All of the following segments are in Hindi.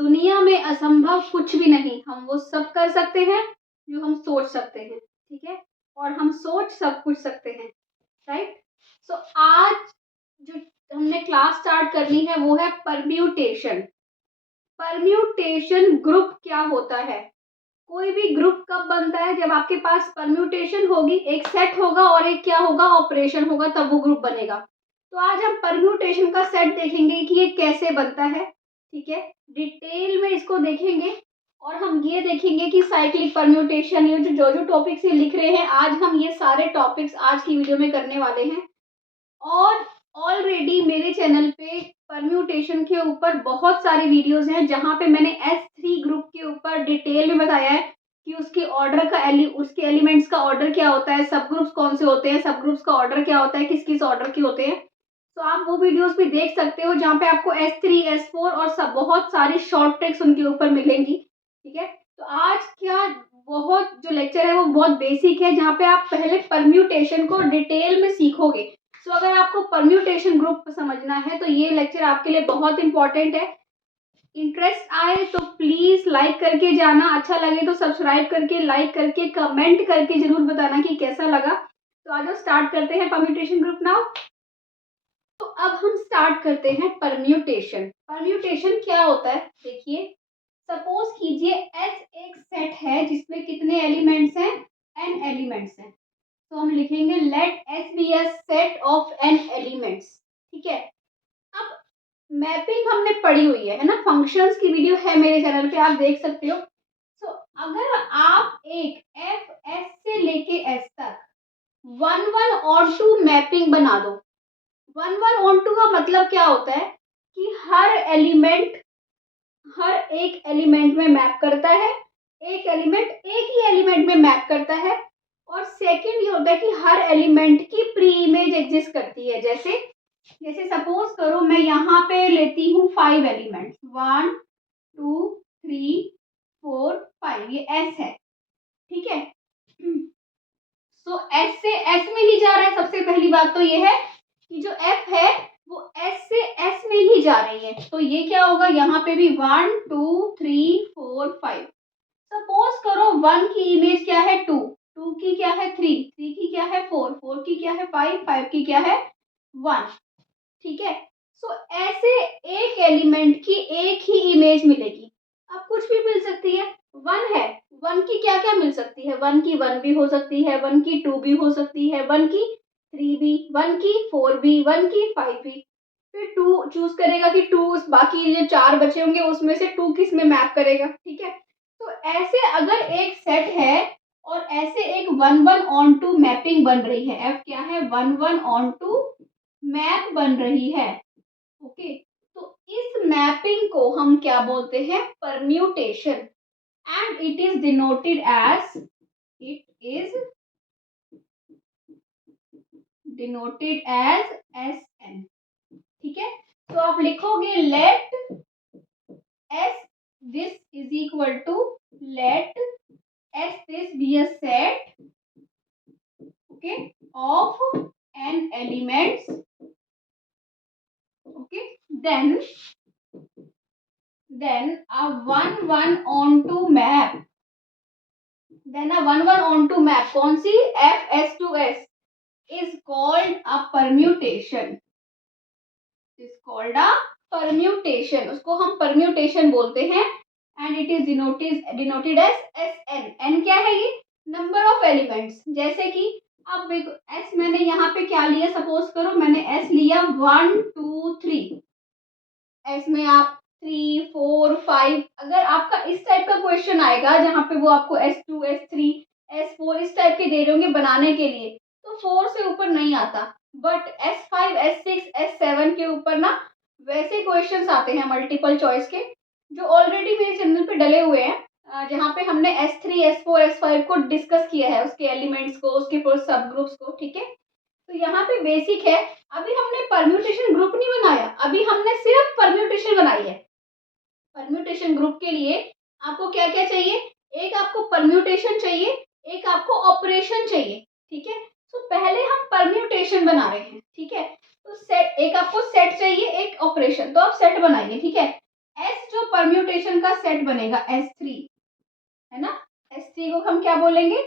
दुनिया में असंभव कुछ भी नहीं, हम वो सब कर सकते हैं जो हम सोच सकते हैं, ठीक है। और हम सोच सब कुछ सकते हैं, राइट। सो आज जो हमने क्लास स्टार्ट करनी है वो है परम्यूटेशन। परम्यूटेशन ग्रुप क्या होता है? कोई भी ग्रुप कब बनता है? जब आपके पास परम्यूटेशन होगी, एक सेट होगा और एक क्या होगा, ऑपरेशन होगा, तब वो ग्रुप बनेगा। तो आज हम परम्यूटेशन का सेट देखेंगे कि ये कैसे बनता है, ठीक है। डिटेल में इसको देखेंगे और हम ये देखेंगे कि साइक्लिक परम्यूटेशन, ये जो टॉपिक्स ये लिख रहे हैं, आज हम ये सारे टॉपिक्स आज की वीडियो में करने वाले हैं। और ऑलरेडी मेरे चैनल पे परम्यूटेशन के ऊपर बहुत सारी वीडियोस हैं जहां पे मैंने S3 ग्रुप के ऊपर डिटेल में बताया है कि उसके ऑर्डर का उसके एलिमेंट्स का ऑर्डर क्या होता है, सब ग्रुप्स कौन से होते हैं, सब ग्रुप्स का ऑर्डर क्या होता है, किस किस ऑर्डर के होते हैं। तो आप वो वीडियोस भी देख सकते हो जहाँ पे आपको S3 S4 और सब बहुत सारी शॉर्ट ट्रिक्स उनके ऊपर मिलेंगी, ठीक है। तो आज क्या बहुत जो लेक्चर है वो बहुत बेसिक है, जहाँ पे आप पहले परम्यूटेशन को डिटेल में सीखोगे। सो अगर आपको परम्यूटेशन ग्रुप समझना है तो ये लेक्चर आपके लिए बहुत इंपॉर्टेंट है। इंटरेस्ट आए तो प्लीज लाइक करके जाना, अच्छा लगे तो सब्सक्राइब करके, लाइक करके, कमेंट करके जरूर बताना कि कैसा लगा। तो आज हम स्टार्ट करते हैं परम्यूटेशन ग्रुप नाउ। तो अब हम स्टार्ट करते हैं परम्यूटेशन। परम्यूटेशन क्या होता है देखिए, सपोज कीजिए एस एक सेट है जिसमें कितने एलिमेंट्स हैं, n एलिमेंट्स हैं। तो हम लिखेंगे let S be a set of n elements, ठीक है। अब मैपिंग हमने पढ़ी हुई है ना, फंक्शंस की वीडियो है मेरे चैनल पे, आप देख सकते हो। तो अगर आप एक f s से लेके s तक 1 1 और 2 मैपिंग बना दो। 1 1 और 2 का मतलब क्या होता है कि हर एक एलिमेंट में मैप करता है, एक एलिमेंट एक ही एलिमेंट में मैप करता है। और सेकंड ये होता है कि हर एलिमेंट की प्री इमेज एग्जिस्ट करती है। जैसे सपोज करो मैं यहाँ पे लेती हूँ 5 एलिमेंट्स, 1 2 3 4 5, ये S है, ठीक है। सो S से S में ही जा रहा है। सबसे पहली बात तो ये है कि जो F है वो S से S में ही जा रही है। तो ये क्या होगा, यहाँ पे भी 1 2 3 4 5। सपोज करो 1 की इमेज क्या है 2, 2 की क्या है 3, 3 की क्या है 4, 4 की क्या है 5, 5 की क्या है 1, ठीक है। सो ऐसे एक एलिमेंट की एक ही इमेज मिलेगी। अब कुछ भी मिल सकती है, 1 है, 1 की क्या क्या मिल सकती है, 1 की 1 भी हो सकती है, 1 की 2 भी हो सकती है, 1 की 3 भी, 1 की 4 भी, 1 की 5 भी। फिर 2 चूज करेगा कि 2 बाकी जो 4 बचे होंगे उसमें से 2 किस में मैप करेगा, ठीक है। तो ऐसे अगर एक सेट है और ऐसे एक 1 1 ऑन 2 मैपिंग बन रही है, F क्या है 1 1 ऑन 2 मैप बन रही है, ओके। तो इस मैपिंग को हम क्या बोलते हैं, permutation. And it is denoted as SN, ठीक है। तो आप लिखोगे let S this is equal to let S this be a set, okay, of n elements, okay. Then a 1 1 on 2 map, कौन सी, F S to S is called a permutation, उसको हम परम्यूटेशन बोलते हैं। And it is denoted as SN। N क्या है, ये नंबर ऑफ एलिमेंट्स। जैसे कि अब देखो S मैंने यहाँ पे क्या लिया, सपोज करो मैंने S लिया 1 2 3, S में आप 3 4 5। अगर आपका इस टाइप का क्वेश्चन आएगा जहाँ पे वो आपको S2 S3 S4 इस टाइप के दे रहे होंगे बनाने के लिए, तो 4 से ऊपर नहीं आता। बट S5 S6 S7 के ऊपर ना वैसे क्वेश्चंस आते हैं मल्टीपल चॉइस के, जो ऑलरेडी मेरे चैनल पे डले हुए हैं, जहाँ पे हमने S3 S4 S5 को डिस्कस किया है, उसके एलिमेंट्स को, उसके सब ग्रुप्स को, ठीक है। तो यहाँ पे बेसिक है। अभी हमने परम्यूटेशन ग्रुप नहीं बनाया, अभी हमने सिर्फ परम्यूटेशन बनाई है। परम्यूटेशन ग्रुप के लिए आपको क्या क्या चाहिए, एक आपको परम्यूटेशन चाहिए, एक आपको ऑपरेशन चाहिए, ठीक है। तो पहले हम परम्यूटेशन बना रहे हैं, ठीक है। तो सेट, एक आपको सेट चाहिए, एक ऑपरेशन, तो आप सेट बनाइए, ठीक है। S जो परम्यूटेशन का सेट बनेगा S3, है ना। S3 को हम क्या बोलेंगे,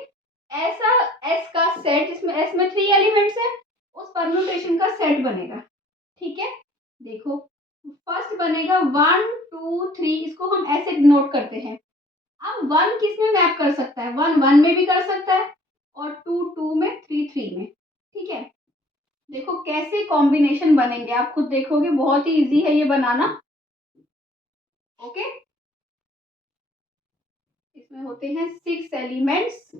ऐसा S का सेट जिसमें S में 3 एलिमेंट्स है, उस परम्यूटेशन का सेट बनेगा। ठीक है, देखो फर्स्ट बनेगा 1 2 3, इसको हम ऐसे नोट करते हैं। अब 1 किस में मैप कर सकता है, 1 1 में भी कर सकता है और 2 2 में, 3 3 में। ठीक है, देखो कैसे कॉम्बिनेशन बनेंगे, आप खुद देखोगे, बहुत ही इजी है ये बनाना। ओके, इसमें होते हैं 6 एलिमेंट्स,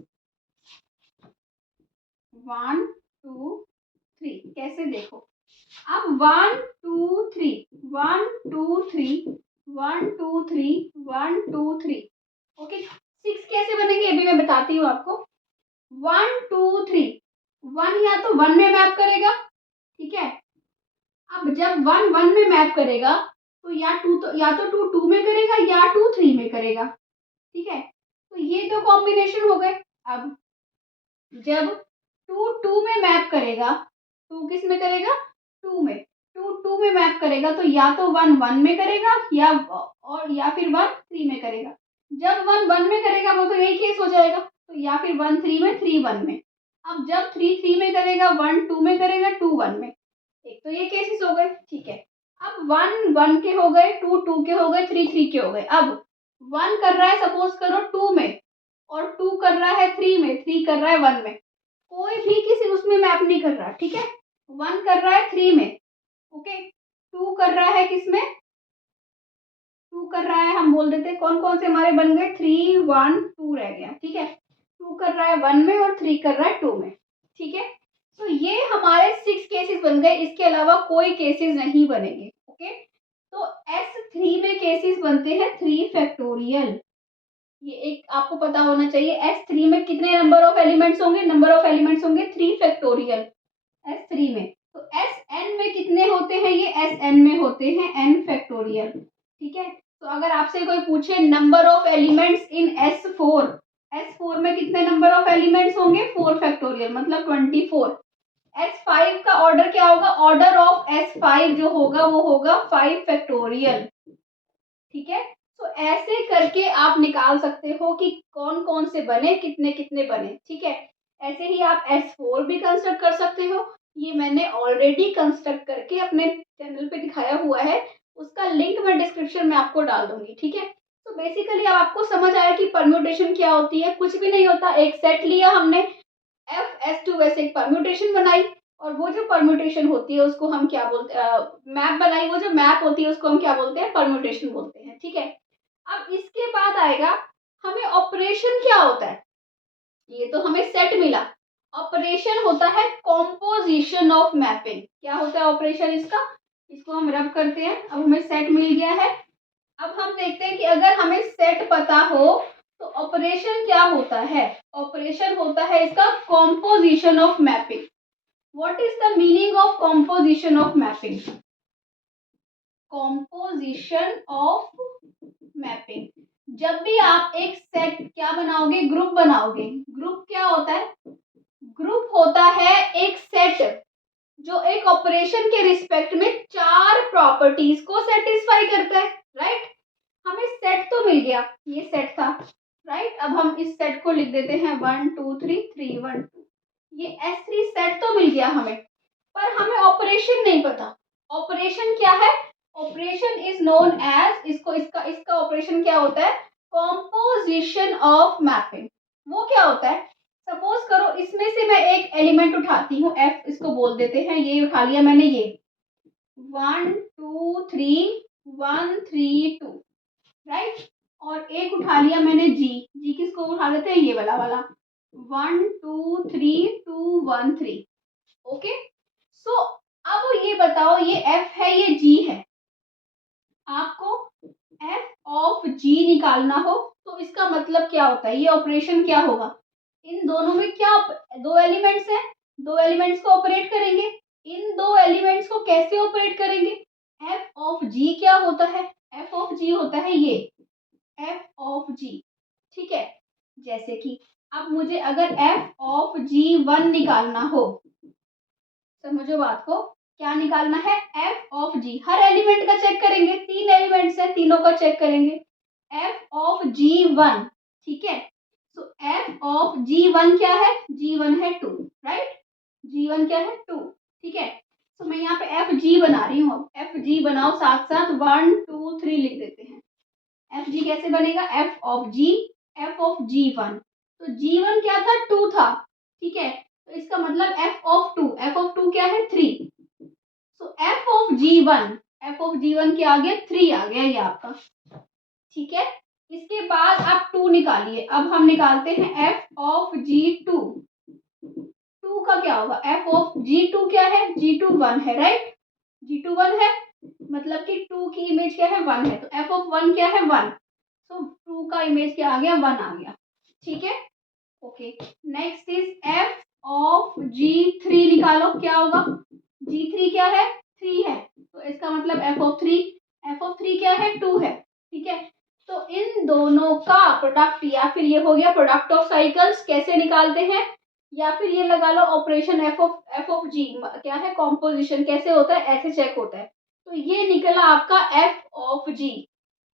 1 2 3। कैसे, देखो अब 1 2 3 1 2 3 1 2 3 1 2 3। ओके, 6 कैसे बनेंगे ये भी मैं बताती हूँ आपको। 1 2 3, 1 या तो 1 में मैप करेगा, ठीक है। अब जब 1 1 में मैप करेगा तो या तो 2 2 में करेगा या 2 3 में करेगा। ठीक है, तो ये तो कॉम्बिनेशन हो गए। अब जब 2 2 में मैप करेगा, 2 किस में करेगा, 2 में, 2 2 में मैप करेगा तो या तो 1 1 में करेगा या फिर 1 3 में करेगा। जब 1 1 में करेगा वो तो यही केस हो जाएगा, तो या फिर 1 3 में, 3 1 में। अब जब 3 3 में करेगा, 1 2 में करेगा, 2 1 में। एक तो ये केसेस हो गए, ठीक है। अब 1 1 के हो गए, 2 2 के हो गए, 3 3 के हो गए। अब 1 कर रहा है सपोज करो 2 में, और 2 कर रहा है 3 में, 3 कर रहा है 1 में, कोई भी किसी उसमें मैप नहीं कर रहा। ठीक है, 1 कर रहा है 3 में, ओके, 2 कर रहा है किसमें, 2 कर रहा है, हम बोल देते हैं कौन कौन से हमारे बन गए, 3 1 2 रह गया। ठीक है, 2 कर रहा है 1 में और 3 कर रहा है 2 में। ठीक है, तो ये हमारे 6 केसेस बन गए, इसके अलावा कोई केसेस नहीं बनेंगे। ओके, तो S3 में केसेस बनते हैं 3 फैक्टोरियल। ये एक आपको पता होना चाहिए, S3 में कितने नंबर ऑफ एलिमेंट्स होंगे, नंबर ऑफ एलिमेंट्स होंगे 3 फैक्टोरियल S3 में। तो Sn में कितने होते हैं, ये Sn में होते हैं n फैक्टोरियल। ठीक है, तो अगर आपसे कोई पूछे number of elements in S4 में कितने नंबर ऑफ एलिमेंट्स होंगे, 4 फैक्टोरियल, मतलब 24। S5 का ऑर्डर क्या होगा, ऑर्डर ऑफ S5 जो होगा वो होगा 5 फैक्टोरियल। ठीक है, तो ऐसे करके आप निकाल सकते हो कि कौन कौन से बने, कितने कितने बने। ठीक है, ऐसे ही आप S4 भी कंस्ट्रक्ट कर सकते हो, ये मैंने ऑलरेडी कंस्ट्रक्ट करके अपने चैनल पे दिखाया हुआ है, उसका लिंक मैं डिस्क्रिप्शन में आपको डाल दूंगी। ठीक है, तो बेसिकली अब आपको समझ आया कि परम्यूटेशन क्या होती है। कुछ भी नहीं होता, एक सेट लिया हमने, FS2 वैसे एक परम्यूटेशन बनाई, और वो जो परम्यूटेशन होती है उसको हम क्या बोलते हैं, मैप बनाई, वो जो मैप होती है उसको हम क्या बोलते हैं, परम्यूटेशन बोलते हैं। ठीक है, अब इसके बाद आएगा हमें ऑपरेशन क्या होता है। ये तो हमें सेट मिला, ऑपरेशन होता है कॉम्पोजिशन ऑफ मैपिंग। क्या होता है ऑपरेशन इसका, इसको हम रब करते हैं। अब हमें सेट मिल गया है, अब हम देखते हैं कि अगर हमें सेट पता हो तो ऑपरेशन क्या होता है। ऑपरेशन होता है इसका composition of mapping. What is the meaning of composition of mapping, composition of mapping, जब भी आप एक सेट क्या बनाओगे, ग्रुप बनाओगे। ग्रुप क्या होता है, ग्रुप होता है एक सेट जो एक ऑपरेशन के रिस्पेक्ट में 4 प्रॉपर्टीज को सेटिस्फाई करता है। राइट, हमें सेट तो मिल गया, ये सेट था। राइट, अब हम इस सेट को लिख देते हैं 1 2 3 3 1 2। ये S3 सेट तो मिल गया हमें, पर हमें ऑपरेशन नहीं पता। ऑपरेशन क्या है, ऑपरेशन इज नोन एज, इसका ऑपरेशन क्या होता है, कॉम्पोजिशन ऑफ मैपिंग। वो क्या होता है, सपोज करो इसमें से मैं एक एलिमेंट उठाती हूँ, F इसको बोल देते हैं, ये उठा लिया मैंने, ये 1 2 3 1 3 2, राइट। और एक उठा लिया मैंने जी किसको उठा लेते हैं, ये वाला 1 2 3 2 1 3। ओके, सो अब ये बताओ, ये F है ये G है, आपको F ऑफ G निकालना हो तो इसका मतलब क्या होता है, ये ऑपरेशन क्या होगा, इन दोनों में क्या, दो एलिमेंट्स हैं, दो एलिमेंट्स को ऑपरेट करेंगे। इन दो एलिमेंट्स को कैसे ऑपरेट करेंगे, F ऑफ G क्या होता है, F ऑफ G होता है ये F ऑफ G। ठीक है, जैसे कि अब मुझे अगर F ऑफ G1 निकालना हो, समझो बात को, क्या निकालना है, एफ ऑफ जी। हर एलिमेंट का चेक करेंगे, 3 एलिमेंट्स हैं, तीनों का चेक करेंगे। एफ ऑफ G1, ठीक है। सो एफ ऑफ G1 क्या है, G1 है 2, राइट। G1 क्या है 2, ठीक है। तो मैं यहाँ पे एफ जी बना रही हूँ। एफ जी बनाओ, साथ साथ 1 2 3 लिख देते हैं। एफ जी कैसे बनेगा, F of G, F of G1। तो G1 क्या था, 2 था, ठीक है। तो इसका मतलब एफ ऑफ 2, एफ ऑफ 2 क्या है 3। So F of G1, F of G1 क्या आ गया, 3 आ गया ये आपका, ठीक है। इसके बाद आप 2 निकालिए। अब हम निकालते हैं एफ ऑफ G2। 2 का क्या होगा, एफ ऑफ G2 क्या है, G2 1 है, राइट। G2 1 है, मतलब कि 2 की इमेज क्या है, 1 है। तो एफ ऑफ 1 क्या है, 1। तो 2 का इमेज क्या आ गया, 1 आ गया, ठीक है। Okay, next is F of G3 निकालो, क्या होगा। G3 क्या है, 3 है। तो इसका मतलब एफ ऑफ 3, एफ ऑफ 3 क्या है, 2 है, ठीक है। तो इन दोनों का प्रोडक्ट, या फिर ये हो गया प्रोडक्ट ऑफ साइकिल्स, कैसे निकालते हैं, या फिर ये लगा लो ऑपरेशन एफ ऑफ जी क्या है, कॉम्पोजिशन कैसे होता है, ऐसे चेक होता है। तो ये निकला आपका एफ ऑफ जी।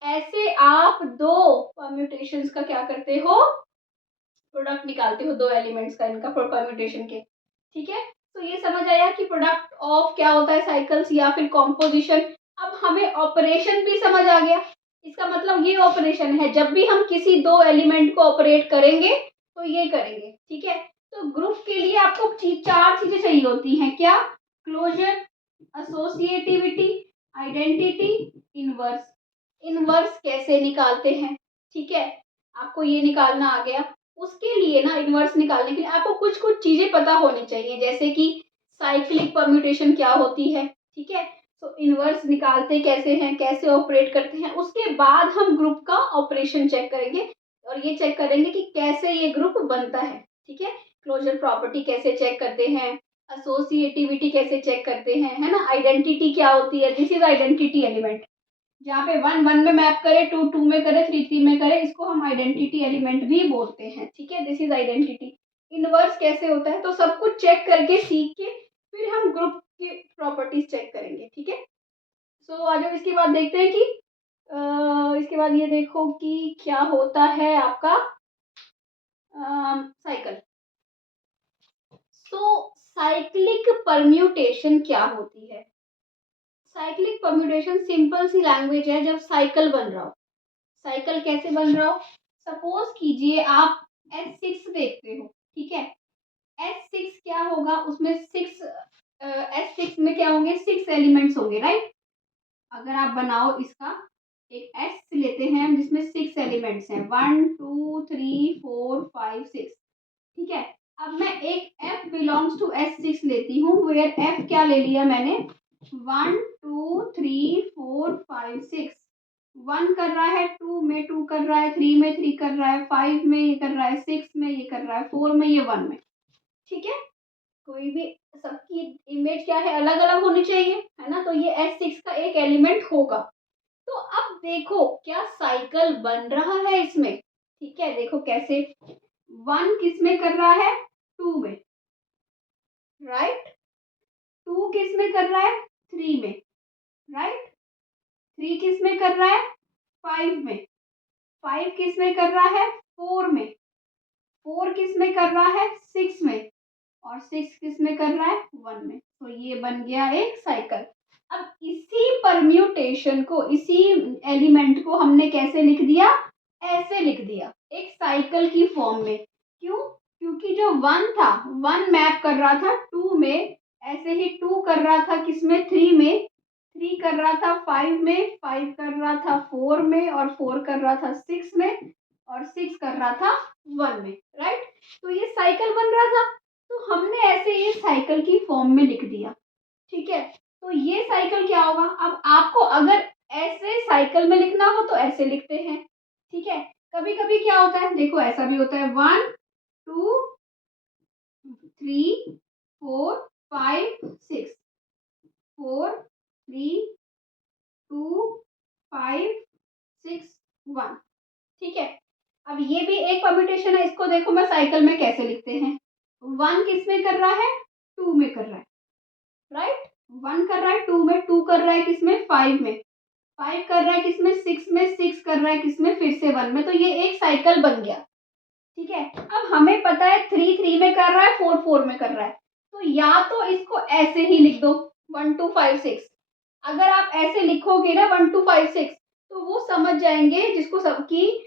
ऐसे आप दो परम्यूटेशंस का क्या करते हो, प्रोडक्ट निकालते हो, दो एलिमेंट्स का इनका परम्यूटेशन के, ठीक है। तो ये समझ आया कि प्रोडक्ट ऑफ क्या होता है, साइकिल्स या फिर कॉम्पोजिशन। अब हमें ऑपरेशन भी समझ आ गया। इसका मतलब ये ऑपरेशन है, जब भी हम किसी दो एलिमेंट को ऑपरेट करेंगे तो ये करेंगे, ठीक है। तो ग्रुप के लिए आपको चार चीजें चाहिए होती हैं, क्या, closure, associativity, identity, inverse. Inverse कैसे निकालते हैं, ठीक है, आपको ये निकालना आ गया। उसके लिए ना, इनवर्स निकालने के लिए आपको कुछ कुछ चीजें पता होनी चाहिए, जैसे कि साइक्लिक परम्यूटेशन क्या होती है, ठीक है। तो इनवर्स निकालते कैसे हैं, कैसे ऑपरेट करते हैं, उसके बाद हम ग्रुप का ऑपरेशन चेक करेंगे और ये चेक करेंगे कि कैसे ये ग्रुप बनता है, ठीक है। क्लोजर प्रॉपर्टी कैसे चेक करते हैं, एसोसिएटिविटी कैसे चेक करते हैं, है ना। आइडेंटिटी क्या होती है, दिस इज आइडेंटिटी एलिमेंट। जहाँ पे 1 1 में मैप करे, 2 2 में करे, 3 3 में करे, इसको हम आइडेंटिटी एलिमेंट भी बोलते हैं, ठीक है। This is identity. इनवर्स कैसे होता है, तो सब कुछ चेक करके सीख के फिर हम ग्रुप की प्रॉपर्टीज चेक करेंगे, ठीक है। सो आ जाओ, इसके बाद देखते हैं कि इसके बाद ये देखो कि क्या होता है आपका साइकिल। सो साइक्लिक परम्यूटेशन क्या होती है। साइक्लिक परम्यूटेशन सिंपल सी लैंग्वेज है, जब साइकिल बन रहा हो। साइकिल कैसे बन रहा हो, सपोज कीजिए आप S6 देखते हो, ठीक है। S6 क्या होगा, उसमें S6 में क्या होंगे, 6 एलिमेंट्स होंगे, राइट। अगर आप बनाओ इसका एक S लेते हैं जिसमें 6 एलिमेंट्स हैं, 1 2 3 4 5 6, ठीक है। अब मैं एक F बिलोंग्स टू S6 लेती हूँ, वेयर F क्या ले लिया मैंने, 1 2 3 4 5 6। 1 कर रहा है, 2 में 2 कर रहा है, 3 में 3 कर रहा है, 5 में ये कर रहा है, 6 में ये कर रहा है, 4 में ये 1 में, ठीक है। कोई भी, सबकी इमेज क्या है, अलग अलग होनी चाहिए, है ना। तो ये S6 का एक एलिमेंट होगा। तो अब देखो क्या साइकिल बन रहा है इसमें, ठीक है। देखो कैसे, 1 किस में कर रहा है, 2 में, राइट। 2 किस में कर रहा है, 3 में, राइट। 3 किस में कर रहा है, 5 में। 5 किस में कर रहा है, 4 में। 4 किस में कर रहा है, 6 में। और 6 किस में कर रहा है, 1 में। तो ये बन गया एक साइकिल। अब इसी परम्यूटेशन को, इसी एलिमेंट को हमने कैसे लिख दिया, ऐसे लिख दिया, एक साइकिल की फॉर्म में। क्यों, क्योंकि जो 1 था, 1 मैप कर रहा था 2 में, ऐसे ही 2 कर रहा था किसमें, 3 में, 3 कर रहा था 5 में, 5 कर रहा था 4 में, और 4 कर रहा था 6 में, और 6 कर रहा था 1 में, राइट। तो ये साइकिल बन रहा था, तो हमने ऐसे ये साइकिल की फॉर्म में लिख दिया, ठीक है। तो ये साइकिल क्या होगा, अब आपको अगर ऐसे साइकिल में लिखना हो तो ऐसे लिखते हैं, ठीक है। कभी कभी क्या होता है, देखो ऐसा भी होता है, 1 2 3 4 5 6, 4 3 2 5 6 1, ठीक है। अब ये भी एक परम्यूटेशन है, इसको देखो मैं साइकिल में कैसे लिखते हैं। 1 किस में कर रहा है, 2 में कर रहा है, राइट। 1 कर रहा है 2 में, 2 कर रहा है किसमें 5 में, 5 कर रहा है किसमें 6 में, 6 कर रहा है किसमें फिर से 1 में। तो ये एक साइकिल बन गया। ठीक है, अब हमें पता है 3 3 में कर रहा है, 4 4 में कर रहा है, तो या तो इसको ऐसे ही लिख दो 1 2 5 6। अगर आप ऐसे लिखोगे ना 1 2 5 6, तो वो समझ जाएंगे जिसको सब कि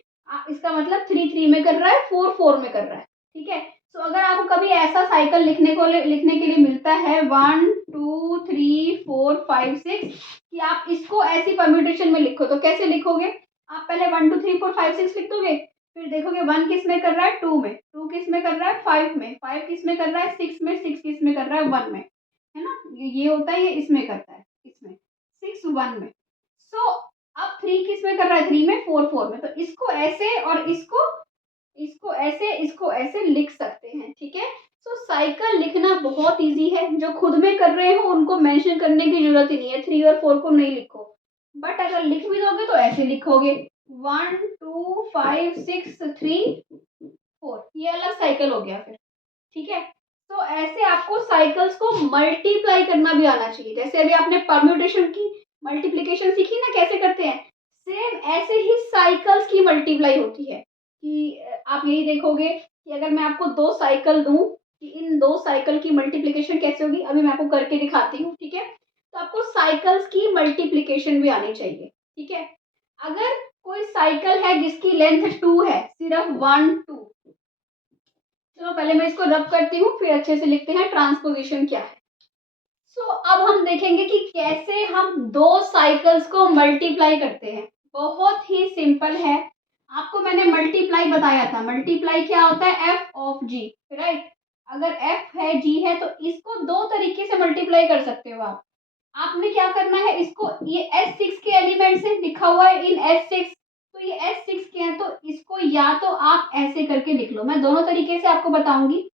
इसका मतलब 3 3 में कर रहा है, 4 4 में कर रहा है। ठीक है, तो अगर आपको कभी ऐसा साइकिल लिखने के लिए मिलता है 1 2 3 4 5 6, कि आप इसको ऐसी परम्यूटेशन में लिखो, तो कैसे लिखोगे? आप पहले 1 2 3 4 5 6 लिख दोगे, फिर देखोगे 1 किस में कर रहा है 2 में, 2 किस में कर रहा है 5 में, 5 किस में कर रहा है 6 में, 6 किस में कर रहा है 1 में, है ना? ये होता है, ये इसमें करता है, इसमें 6 1 में। सो अब 3 किस में कर रहा है 3 में, 4 4 में। तो इसको ऐसे और इसको ऐसे लिख सकते हैं। ठीक है, सो साइकिल लिखना बहुत इजी है। जो खुद में कर रहे हो उनको मेंशन करने की जरूरत ही नहीं है, 3 और 4 को नहीं लिखो, बट अगर लिख भी दोगे तो ऐसे लिखोगे 1 2 5 6 3 4, ये अलग साइकिल हो गया फिर। ठीक है, तो ऐसे आपको साइकिल्स को मल्टीप्लाई करना भी आना चाहिए। जैसे अभी आपने परम्यूटेशन की मल्टीप्लिकेशन सीखी ना, कैसे करते हैं, सेम ऐसे ही साइकिल्स की मल्टीप्लाई होती है। कि आप यही देखोगे कि अगर मैं आपको 2 साइकिल दूं, कि इन 2 साइकिल की मल्टीप्लिकेशन कैसे होगी, अभी मैं आपको करके दिखाती हूँ। ठीक है, तो आपको साइकिल्स की मल्टीप्लिकेशन भी आनी चाहिए। ठीक है, अगर कोई साइकिल है जिसकी लेंथ 2 है, सिर्फ 1 2, चलो पहले मैं इसको रब करती हूँ, फिर अच्छे से लिखते हैं ट्रांसपोजिशन क्या है। अब हम देखेंगे कि कैसे हम 2 साइकिल्स को मल्टीप्लाई करते हैं। बहुत ही सिंपल है। आपको मैंने मल्टीप्लाई बताया था, मल्टीप्लाई क्या होता है, एफ ऑफ जी, राइट? अगर एफ है जी है तो इसको 2 तरीके से मल्टीप्लाई कर सकते हो आप। आपने क्या करना है, इसको ये S6 के एलिमेंट से लिखा हुआ है इन S6, तो ये S6 के हैं, तो इसको या तो आप ऐसे करके लिख लो, मैं दोनों तरीके से आपको बताऊंगी।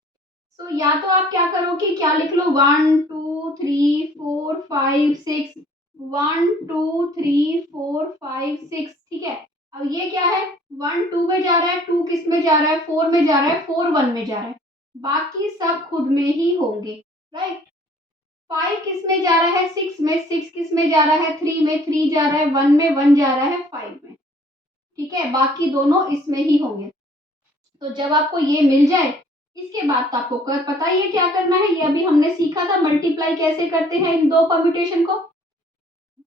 सो या तो आप क्या करोगे, क्या लिख लो 1 2 3 4 5 6, 1 2 3 4 5 6। ठीक है, अब ये क्या है, 1 2 में जा रहा है, 2 किस में जा रहा है 4 में जा रहा है, 4 1 में जा रहा है, बाकी सब खुद में ही होंगे, राइट? 5 किस में जा रहा है 6 में, 6 किस में जा रहा है 3 में, 3 जा रहा है 1 में, 1 जा रहा है 5 में। ठीक है, बाकी दोनों इसमें ही होंगे। तो जब आपको ये मिल जाए, इसके बाद तो आपको कर पता ही है क्या करना है। ये अभी हमने सीखा था मल्टीप्लाई कैसे करते हैं इन 2 परम्यूटेशन को।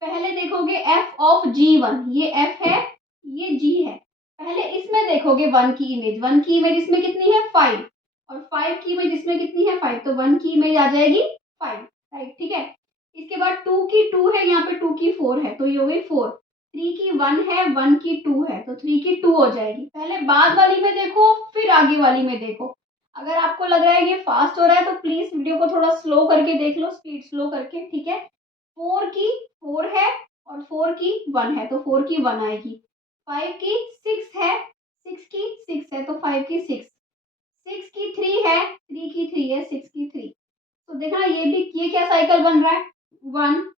पहले देखोगे एफ ऑफ G1, ये एफ है, ये जी है। पहले इसमें देखोगे 1 की इमेज, 1 की इमेज इसमें कितनी है 5, और 5 की इमेज इसमें कितनी है 5, तो 1 की इमेज आ जाएगी 5, राइट? ठीक है, इसके बाद 2 की 2 है, यहाँ पे 2 की 4 है, तो ये हो गई 4। 3 की 1 है, 1 की 2 है, तो 3 की 2 हो जाएगी। पहले बाद वाली में देखो, फिर आगे वाली में देखो। अगर आपको लग रहा है ये फास्ट हो रहा है तो प्लीज वीडियो को थोड़ा स्लो करके देख लो, स्पीड स्लो करके। ठीक है, 4 की 4 है और 4 की 1 है, तो 4 की 1 आएगी। 5 की 6 है, 6 की 6 है, तो 5 की 6। 6 की 3 है, 3 की 3 है, 6 की 3। तो देखना ये क्या साइकिल बन रहा है, 1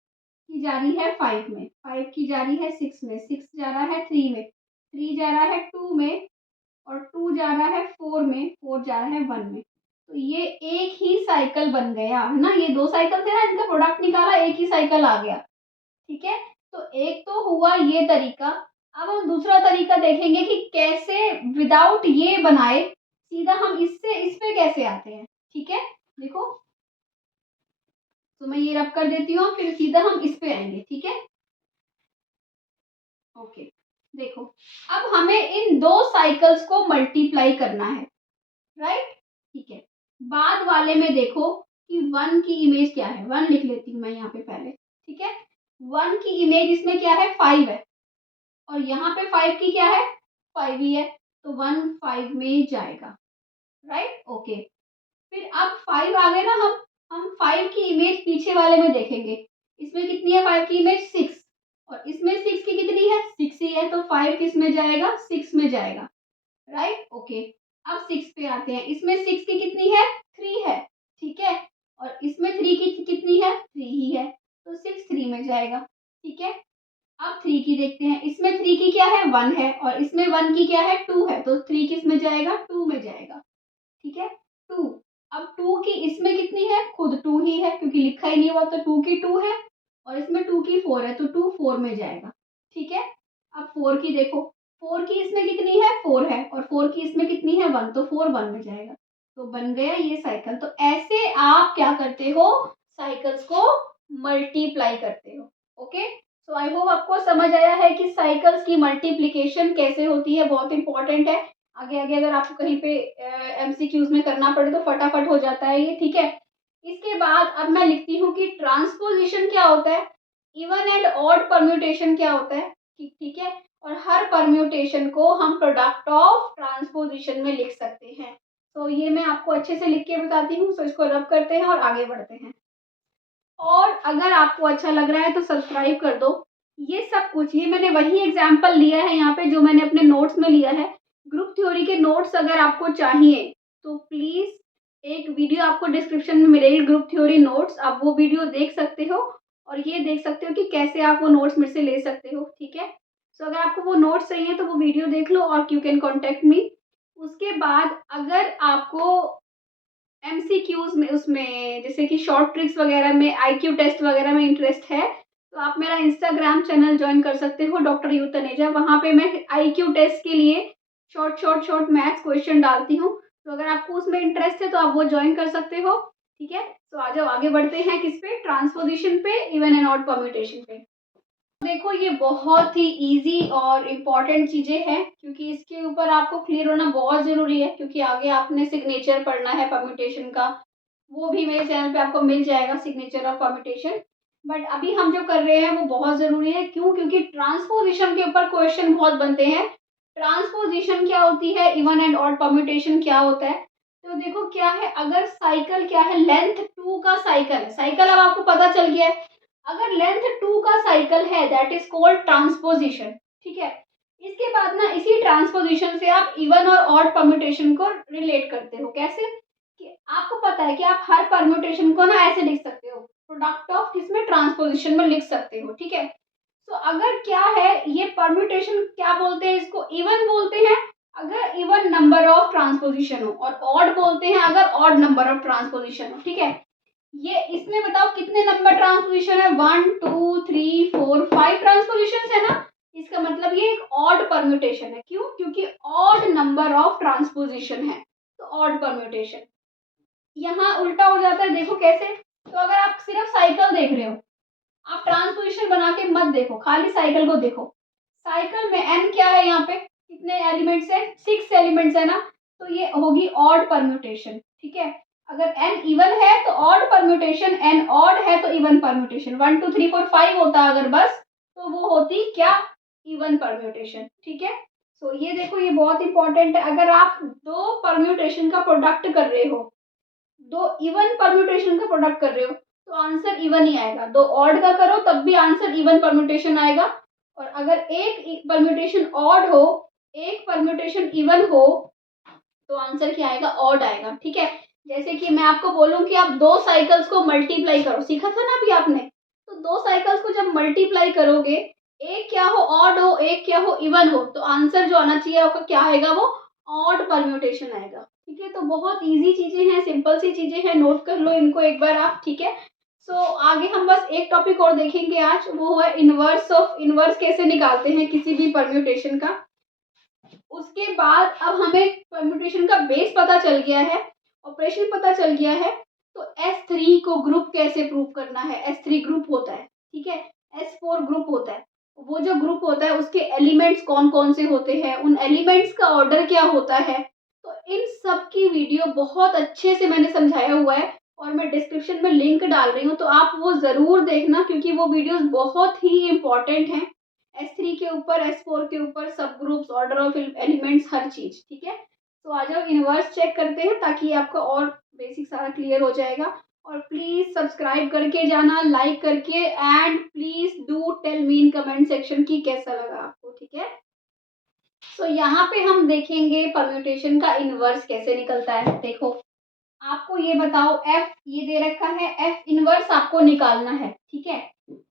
की जा रही है 5 में, 5 की जा रही है 6 में, 6 जा रहा है 3 में, 3 जा रहा है 2 में, और 2 जा रहा है 4 में, 4 जा रहा है 1 में। तो ये एक ही साइकिल बन गया, है ना? ये 2 साइकिल थे ना, इनका प्रोडक्ट निकाला, एक ही साइकिल आ गया। ठीक है, तो एक तो हुआ ये तरीका। अब हम दूसरा तरीका देखेंगे कि कैसे विदाउट ये बनाए सीधा हम इससे इस पे कैसे आते हैं। ठीक है, देखो, तो मैं ये रब कर देती हूँ, फिर सीधा हम इस पे आएंगे। ठीक है, ओके, देखो, अब हमें इन 2 साइकिल्स को मल्टीप्लाई करना है, राइट? ठीक है, बाद वाले में देखो कि 1 की इमेज क्या है, 1 लिख लेती हूँ मैं यहाँ पे पहले। ठीक है, 1 की इमेज इसमें क्या है 5 है, और यहाँ पे 5 की क्या है 5 ही है, तो 1 5 में जाएगा, राइट? ओके, फिर अब 5 आ गए ना, हम 5 की इमेज पीछे वाले में देखेंगे। इसमें कितनी है 5 की इमेज 6, और इसमें 6 की कितनी है 6 ही है, तो 5 किस में जाएगा 6 में जाएगा, राइट? ओके, अब 6 पे आते हैं। इसमें 6 की कितनी है 3 है, ठीक है, और इसमें 3 की कितनी है 3 ही है, तो 6 3 में जाएगा। ठीक है, अब 3 की देखते हैं। इसमें 3 की क्या है 1 है, और इसमें 1 की क्या है 2 है, तो 3 किस में जाएगा 2 में जाएगा। ठीक है, 2 अब 2 की इसमें कितनी है, खुद 2 ही है क्योंकि लिखा ही नहीं हुआ, तो 2 की 2 है और इसमें 2 की 4 है, तो 2 4 में जाएगा। ठीक है, अब 4 की देखो, 4 की इसमें कितनी है, 4 है और 4 की इसमें कितनी है, 1, तो 4 1 में जाएगा। तो बन गया ये साइकिल। तो ऐसे आप क्या करते हो, साइकिल्स को मल्टीप्लाई करते हो। ओके, सो आई होप आपको समझ आया है कि साइकिल्स की मल्टीप्लिकेशन कैसे होती है, बहुत इंपॉर्टेंट है। आगे आगे अगर आपको कहीं पे एमसीक्यूज में करना पड़े तो फटाफट हो जाता है ये। ठीक है, इसके बाद अब मैं लिखती हूँ कि ट्रांसपोजिशन क्या होता है, इवन एंड ऑड परम्यूटेशन क्या होता है। ठीक है, और हर परम्यूटेशन को हम प्रोडक्ट ऑफ ट्रांसपोजिशन में लिख सकते हैं। तो ये मैं आपको अच्छे से लिख के बताती हूँ, तो इसको रब करते हैं और आगे बढ़ते हैं। और अगर आपको अच्छा लग रहा है तो सब्सक्राइब कर दो। ये सब कुछ, ये मैंने वही एग्जाम्पल लिया है यहाँ पे जो मैंने अपने नोट्स में लिया है। ग्रुप थ्योरी के नोट्स अगर आपको चाहिए तो प्लीज़ एक वीडियो आपको डिस्क्रिप्शन में मिलेगी, ग्रुप थ्योरी नोट्स, आप वो वीडियो देख सकते हो और ये देख सकते हो कि कैसे आप वो नोट्स मेरे से ले सकते हो। ठीक है, सो अगर आपको वो नोट्स चाहिए तो वो वीडियो देख लो और यू कैन कॉन्टेक्ट मी। उसके बाद अगर आपको एमसीक्यूज में, उसमें जैसे कि शॉर्ट ट्रिक्स वगैरह में, आईक्यू टेस्ट वगैरह में इंटरेस्ट है तो आप मेरा इंस्टाग्राम चैनल ज्वाइन कर सकते हो, डॉक्टर यू तनेजा। वहाँ पे मैं आईक्यू टेस्ट के लिए शॉर्ट मैथ्स क्वेश्चन डालती हूँ, तो अगर आपको उसमें इंटरेस्ट है तो आप वो ज्वाइन कर सकते हो। ठीक है, तो आ जाओ आगे बढ़ते हैं किस पे, ट्रांसपोजिशन पे, इवन एंड ऑड परम्यूटेशन पे। देखो ये बहुत ही इजी और इम्पॉर्टेंट चीज़ें हैं क्योंकि इसके ऊपर आपको क्लियर होना बहुत ज़रूरी है, क्योंकि आगे आपने सिग्नेचर पढ़ना है परम्यूटेशन का, वो भी मेरे चैनल पे आपको मिल जाएगा, सिग्नेचर ऑफ परम्यूटेशन। बट अभी हम जो कर रहे हैं वो बहुत ज़रूरी है। क्यों? क्योंकि ट्रांसपोजिशन के ऊपर क्वेश्चन बहुत बनते हैं। ट्रांसपोजिशन क्या होती है, इवन एंड ऑड परम्यूटेशन क्या होता है। तो देखो क्या है, अगर साइकिल क्या है, लेंथ 2 का साइकिल है, साइकिल अब आपको पता चल गया है। अगर लेंथ 2 का साइकिल है दैट इज कॉल्ड ट्रांसपोजिशन। ठीक है, इसके बाद ना इसी ट्रांसपोजिशन से आप इवन और ऑड परम्यूटेशन को रिलेट करते हो। कैसे? कि आपको पता है कि आप हर परम्यूटेशन को ना ऐसे लिख सकते हो, प्रोडक्ट ऑफ किसमें, ट्रांसपोजिशन में लिख सकते हो। ठीक है, तो अगर क्या है ये परम्यूटेशन क्या बोलते हैं, इसको इवन बोलते हैं अगर इवन नंबर ऑफ ट्रांसपोजिशन हो, और ऑड बोलते हैं अगर ऑड नंबर ऑफ ट्रांसपोजिशन हो। ठीक है, ये इसमें बताओ कितने नंबर ट्रांसपोजिशन है, 1 2 3 4 5 ट्रांसपोजिशन है ना। इसका मतलब ये एक ऑड परम्यूटेशन है। क्यों? क्योंकि ऑड नंबर ऑफ ट्रांसपोजिशन है, तो ऑड परम्यूटेशन। यहाँ उल्टा हो जाता है, देखो कैसे। तो अगर आप सिर्फ साइकिल देख रहे हो, आप ट्रांसपोजिशन बना के मत देखो, खाली साइकिल को देखो। साइकिल में एन क्या है, यहाँ पे कितने एलिमेंट्स है, 6 एलिमेंट्स है ना, तो ये होगी ऑड परम्यूटेशन। ठीक है, अगर एन इवन है तो ऑड परम्यूटेशन, एन ऑड है तो इवन परम्यूटेशन। 1 2 3 4 5 होता अगर बस, तो वो होती क्या, इवन परम्यूटेशन। ठीक है, सो ये देखो ये बहुत इंपॉर्टेंट है। अगर आप दो परम्यूटेशन का प्रोडक्ट कर रहे हो, दो इवन परम्यूटेशन का प्रोडक्ट कर रहे हो, तो आंसर इवन ही आएगा। दो ऑड का करो तब भी आंसर इवन परम्यूटेशन आएगा, और अगर एक परम्यूटेशन ऑड हो, एक परम्यूटेशन इवन हो, तो आंसर क्या आएगा, ऑड आएगा। ठीक है, जैसे कि मैं आपको बोलूं कि आप दो साइकिल्स को मल्टीप्लाई करो, सीखा था ना अभी आपने, तो दो साइकिल्स को जब मल्टीप्लाई करोगे, एक क्या हो, ऑड हो, एक क्या हो, इवन हो, तो आंसर जो आना चाहिए आपका क्या आएगा, वो ऑड परम्यूटेशन आएगा। ठीक है, तो बहुत इजी चीजें हैं, सिंपल सी चीजें हैं, नोट कर लो इनको एक बार आप। ठीक है, सो आगे हम बस एक टॉपिक और देखेंगे आज, वो है इनवर्स ऑफ, इनवर्स कैसे निकालते हैं किसी भी परम्यूटेशन का। उसके बाद अब हमें परम्यूटेशन का बेस पता चल गया है, ऑपरेशन पता चल गया है, तो S3 को ग्रुप कैसे प्रूव करना है। S3 ग्रुप होता है, ठीक है, S4 ग्रुप होता है। वो जो ग्रुप होता है उसके एलिमेंट्स कौन कौन से होते हैं, उन एलिमेंट्स का ऑर्डर क्या होता है, तो इन सब की वीडियो बहुत अच्छे से मैंने समझाया हुआ है और मैं डिस्क्रिप्शन में लिंक डाल रही हूँ, तो आप वो ज़रूर देखना क्योंकि वो वीडियोस बहुत ही इम्पोर्टेंट हैं। S3 के ऊपर, S4 के ऊपर, सब ग्रुप्स, ऑर्डर ऑफ एलिमेंट्स, हर चीज। ठीक है, तो आ जाओ इनवर्स चेक करते हैं ताकि आपका और बेसिक सारा क्लियर हो जाएगा। और प्लीज सब्सक्राइब करके जाना, लाइक करके, and please do tell me in comment section की कैसा लगा आपको। ठीक है, तो यहाँ पे हम देखेंगे परम्यूटेशन का इनवर्स कैसे निकलता है। देखो आपको ये बताओ, एफ ये दे रखा है, एफ इनवर्स आपको निकालना है। ठीक है,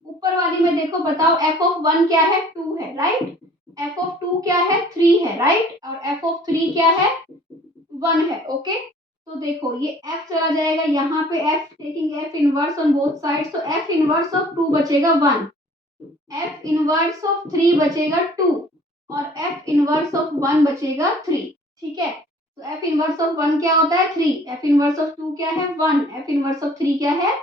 ऊपर वाली में देखो, बताओ एफ ऑफ 1 क्या है, 2 है, राइट। एफ ऑफ 2 क्या है, 3 है, राइट। और एफ ऑफ 3 क्या है, 1 है। ओके, तो देखो ये f चला जाएगा यहाँ पे, f taking f inverse on both side, तो f इनवर्स ऑफ 2 बचेगा 1, f इनवर्स ऑफ 3 बचेगा 2 और f इनवर्स ऑफ 1 बचेगा 3। ठीक है, तो f इनवर्स ऑफ 1 क्या होता है 3, f इनवर्स ऑफ 2 क्या है 1, f इनवर्स ऑफ 3 क्या है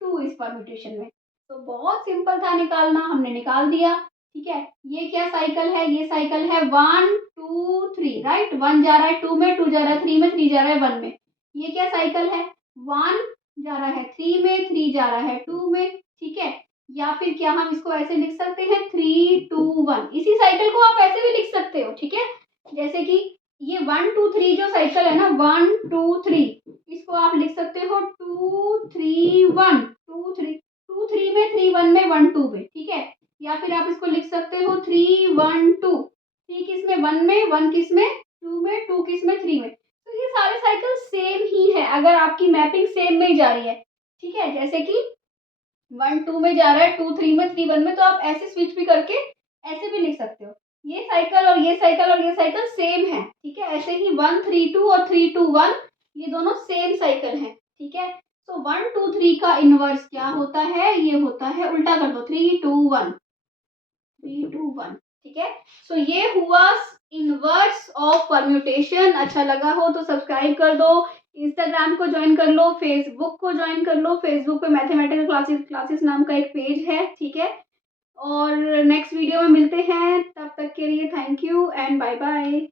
2 इस परम्यूटेशन में। तो बहुत सिंपल था निकालना, हमने निकाल दिया। ठीक है, ये क्या साइकिल है, ये साइकिल है 1 2 3, राइट, 1 जा रहा है 2 में, 2 जा रहा है 3 में, 3 जा रहा है 1 में। ये क्या साइकिल है, 1 जा रहा है 3 में, 3 जा रहा है 2 में। ठीक है, या फिर क्या हम इसको ऐसे लिख सकते हैं 3 2 1, इसी साइकिल को आप ऐसे भी लिख सकते हो। ठीक है, जैसे कि ये 1 2 3 जो साइकिल है ना 1 2 3, इसको आप लिख सकते हो 2 3 1, 2 3, 2 3 में, 3 1 में, 1 2 में। ठीक है, या फिर आप इसको लिख सकते हो 3 1 2, 3 किस में 1 में, 1 किस में 2 में, 2 किस में 3 में। तो ये सारे साइकिल सेम ही है अगर आपकी मैपिंग सेम में ही जा रही है। ठीक है, जैसे कि 1 2 में जा रहा है, 2 3 में, 3 1 में, तो आप ऐसे स्विच भी करके ऐसे भी लिख सकते हो। ये साइकिल और ये साइकिल और ये साइकिल सेम है। ठीक है, ऐसे ही 1 3 2 और 3 2 1 ये दोनों सेम साइकिल हैं। ठीक है, तो 1 2 3 का इनवर्स क्या होता है, ये होता है, उल्टा कर दो, 3 2 1, 3 2 1। ठीक है, सो ये हुआ इनवर्स ऑफ परम्यूटेशन। अच्छा लगा हो तो सब्सक्राइब कर दो, इंस्टाग्राम को ज्वाइन कर लो, फेसबुक को ज्वाइन कर लो। फेसबुक पे मैथमेटिकल क्लासेस नाम का एक पेज है। ठीक है, और नेक्स्ट वीडियो में मिलते हैं, तब तक के लिए thank you and bye bye.